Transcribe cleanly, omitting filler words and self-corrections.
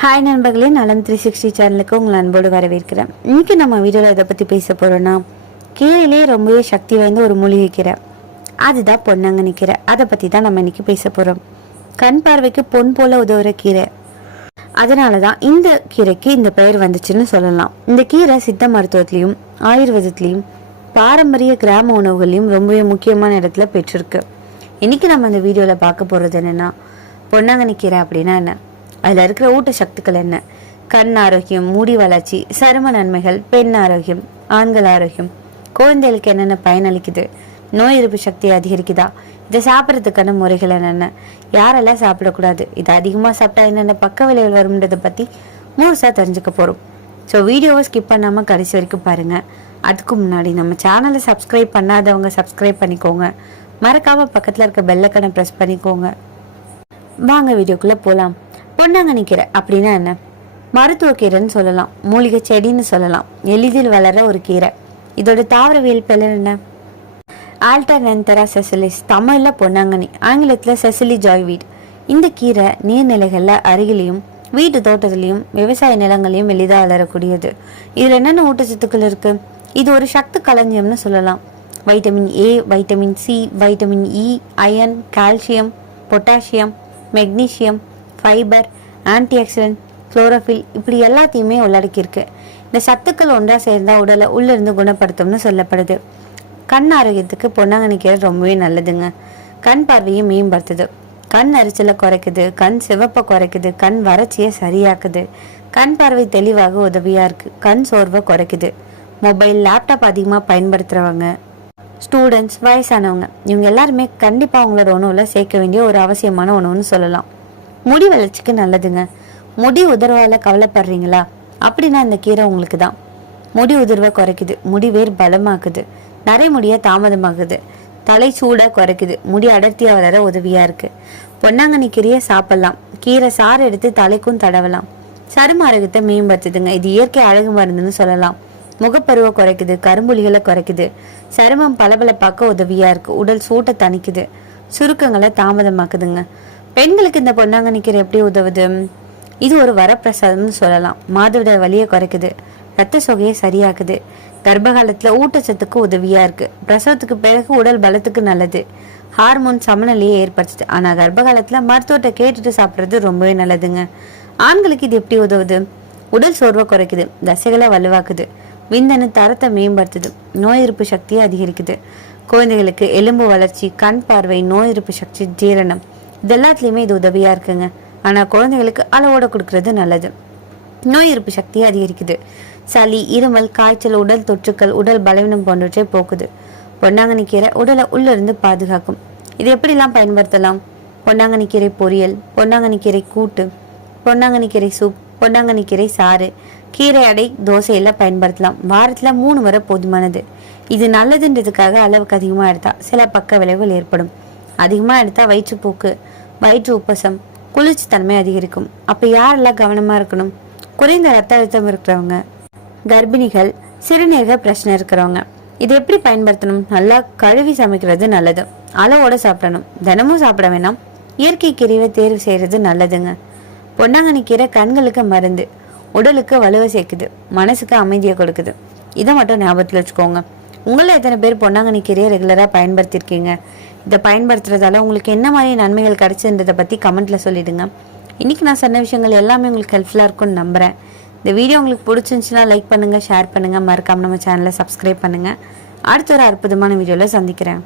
Hi நண்பர்களே, நலம் 360 சேனலுக்கு உங்களை அன்போடு வரவேற்கிறேன். இன்னைக்கு நம்ம வீடியோவில் இதை பற்றி பேச போகிறோன்னா, கீரையிலே ரொம்பவே சக்தி வாய்ந்த ஒரு மூலிகை கீரை, அதுதான் பொன்னாங்கண்ணி கீரை. அதை பற்றி தான் நம்ம இன்னைக்கு பேச போகிறோம். கண் பார்வைக்கு பொன் போல உதவுற கீரை, அதனால தான் இந்த கீரைக்கு இந்த பெயர் வந்துச்சுன்னு சொல்லலாம். இந்த கீரை சித்த மருத்துவத்திலையும் ஆயுர்வேதத்திலையும் பாரம்பரிய கிராம உணவுகளையும் ரொம்பவே முக்கியமான இடத்துல பெற்றிருக்கு. இன்னைக்கு நம்ம இந்த வீடியோவில் பார்க்க போகிறது என்னென்னா, பொன்னாங்கண்ணி கீரை அப்படின்னா என்ன, அதில் இருக்கிற ஊட்டச்சத்துக்கள் என்ன, கண் ஆரோக்கியம், முடி வளர்ச்சி, சரும நன்மைகள், பெண் ஆரோக்கியம், ஆண்கள் ஆரோக்கியம், குழந்தைகளுக்கு என்னென்ன பயனளிக்குது, நோய் எதிர்ப்பு சக்தியை அதிகரிக்குதா, இதை சாப்பிட்றதுக்கான முறைகள் என்னென்ன, யாரெல்லாம் சாப்பிடக்கூடாது, இது அதிகமாக சாப்பிட்டா என்னென்ன பக்க விளைவுகள் வரும்ன்றதை பற்றி முழுசாக தெரிஞ்சுக்க போகிறோம். ஸோ வீடியோவை ஸ்கிப் பண்ணாமல் கடைசி வரைக்கும் பாருங்கள். அதுக்கு முன்னாடி நம்ம சேனலை சப்ஸ்கிரைப் பண்ணாதவங்க சப்ஸ்கிரைப் பண்ணிக்கோங்க. மறக்காமல் பக்கத்தில் இருக்க பெல்லைக்கனை ப்ரெஸ் பண்ணிக்கோங்க. வாங்க வீடியோக்குள்ளே போகலாம். பொன்னாங்கண்ணி கீரை அப்படின்னா என்ன? மருத்துவ கீரைன்னு சொல்லலாம், மூலிகை செடின்னு சொல்லலாம், எளிதில் வளர ஒரு கீரை. இதோட தாவரவியல் பெயர் என்ன? ஆல்டர்னென்தரா செசிலிஸ், தமிழில் பொன்னாங்கண்ணி, ஆங்கிலத்தில் செசிலி ஜாய்வீட். இந்த கீரை நீர்நிலைகளில் அருகிலையும் வீட்டு தோட்டத்திலையும் விவசாய நிலங்களையும் எளிதாக வளரக்கூடியது. இதில் என்னென்ன ஊட்டச்சத்துக்கள் இருக்கு? இது ஒரு சக்தி களஞ்சியம்னு சொல்லலாம். Vitamin A, vitamin C, vitamin E, iron, calcium, potassium, magnesium, fibre, antioxidant, chlorophyll, இப்படி எல்லாத்தையுமே உள்ளடக்கியிருக்கு. இந்த சத்துக்கள் ஒன்றா சேர்ந்தா உடலை உள்ளிருந்து குணப்படுத்தும்னு சொல்லப்படுது. கண் ஆரோக்கியத்துக்கு பொன்னாங்கண்ணி கீரை ரொம்பவே நல்லதுங்க. கண் பார்வையை மேம்படுத்துது, கண் அரிச்சலை குறைக்குது, கண் சிவப்பை குறைக்குது, கண் வறட்சியை சரியாக்குது, கண் பார்வை தெளிவாக உதவியா இருக்கு, கண் சோர்வை குறைக்குது. மொபைல், லேப்டாப் அதிகமாக பயன்படுத்துறவங்க, ஸ்டூடெண்ட்ஸ், வயசானவங்க, இவங்க எல்லாருமே கண்டிப்பாக அவங்களோட உணவுல சேர்க்க வேண்டிய ஒரு அவசியமான உணவுன்னு சொல்லலாம். முடி வளர்ச்சிக்கு நல்லதுங்க. முடி உதிர்வால கவலைப்படுறீங்களா? அப்படின்னா இந்த கீரை உங்களுக்கு தான். முடி உதிர்வை குறைக்குது, முடி வேர் பலமாக்குது, நரைமுடியை தாமதமாகுது, தலை சூடா குறைக்குது, முடி அடர்த்தியா வளர உதவியா இருக்கு. பொன்னாங்கண்ணி கீரையை சாப்பிடலாம். கீரை சாறு எடுத்து தலைக்கும் தடவலாம். சரும ஆரோக்கியத்தை மேம்படுத்துதுங்க. இது இயற்கை அழகு மருந்துன்னு சொல்லலாம். முகப்பருவை குறைக்குது, கரும்புலிகளை குறைக்குது, சருமம் பளபளப்பாக்க உதவியா இருக்கு, உடல் சூட்டை தணிக்குது, சுருக்கங்களை தாமதமாக்குதுங்க. பெண்களுக்கு இந்த பொன்னாங்கண்ணி கீரை எப்படி உதவுது? இது ஒரு வரப்பிரசாதம்னு சொல்லலாம். மாதவிடாய் வலியை குறைக்குது, ரத்த சோகையை சரியாக்குது, கர்ப்பகாலத்துல ஊட்டச்சத்துக்கு உதவியா இருக்கு, பிரசவத்துக்கு பிறகு உடல் பலத்துக்கு நல்லது, ஹார்மோன் சமநிலையை ஏற்படுத்துது. ஆனா கர்ப்பகாலத்துல மருத்துவத்தை கேட்டுட்டு சாப்பிட்றது ரொம்பவே நல்லதுங்க. ஆண்களுக்கு இது எப்படி உதவுது? உடல் சோர்வை குறைக்குது, தசைகளை வலுவாக்குது, விந்தணு தரத்தை மேம்படுத்துது, நோய் எதிர்ப்பு சக்தியை அதிகரிக்குது. குழந்தைகளுக்கு எலும்பு வளர்ச்சி, கண் பார்வை, நோய் எதிர்ப்பு சக்தி, ஜீரணம், இது எல்லாத்துலேயுமே இது உதவியா இருக்குங்க. ஆனா குழந்தைகளுக்கு அளவோட கொடுக்கறது நல்லது. நோய் எதிர்ப்பு சக்தியை அதிகரிக்குது, சளி, இருமல், காய்ச்சல், உடல் தொற்றுக்கள், உடல் பலவீனம் போன்றவற்றை போக்குது. பொன்னாங்கண்ணி கீரை உடலை உள்ளிருந்து பாதுகாக்கும். இது எப்படிலாம் பயன்படுத்தலாம்? பொன்னாங்கண்ணி கீரை பொரியல், பொன்னாங்கண்ணி கீரை கூட்டு, பொன்னாங்கண்ணி கீரை சூப், பொன்னாங்கண்ணி கீரை சாறு, கீரை அடை, தோசையில பயன்படுத்தலாம். வாரத்துல 3 முறை போதுமானது. இது நல்லதுன்றதுக்காக அளவுக்கு அதிகமாக எடுத்தா சில பக்க விளைவுகள் ஏற்படும். அதிகமாக எடுத்தா வயிற்றுப்போக்கு, வயிற்று உப்பசம், குளிர்ச்சி தன்மை அதிகரிக்கும். அப்போ யாரெல்லாம் கவனமாக இருக்கணும்? குறைந்த ரத்த அழுத்தம் இருக்கிறவங்க, கர்ப்பிணிகள், சிறுநீரக பிரச்சனை இருக்கிறவங்க. இது எப்படி பயன்படுத்தணும்? நல்லா கழுவி சமைக்கிறது நல்லது. அளவோட சாப்பிடணும். தினமும் சாப்பிட வேணாம். இயற்கை கீரையை தேர்வு செய்யறது நல்லதுங்க. பொன்னாங்கண்ணி கீரை கண்களுக்கு மருந்து, உடலுக்கு வலுவை சேர்க்குது, மனசுக்கு அமைதியை கொடுக்குது. இதை மட்டும் ஞாபகத்தில் வச்சுக்கோங்க. உங்களை எத்தனை பேர் பொன்னாங்கண்ணி கீரையை ரெகுலராக பயன்படுத்தியிருக்கீங்க? இதை பயன்படுத்துறதால உங்களுக்கு என்ன மாதிரி நன்மைகள் கிடைச்சுன்றதை பற்றி கமெண்ட்ல சொல்லிடுங்க. இன்னைக்கு நான் சொன்ன விஷயங்கள் எல்லாமே உங்களுக்கு ஹெல்ப்ஃபுல்லாக இருக்கும்னு நம்புறேன். இந்த வீடியோ உங்களுக்கு பிடிச்சிருந்துச்சுன்னா லைக் பண்ணுங்க, ஷேர் பண்ணுங்க, மறக்காம நம்ம சேனலை சப்ஸ்கிரைப் பண்ணுங்க. அடுத்த ஒரு அற்புதமான வீடியோவில் சந்திக்கிறேன்.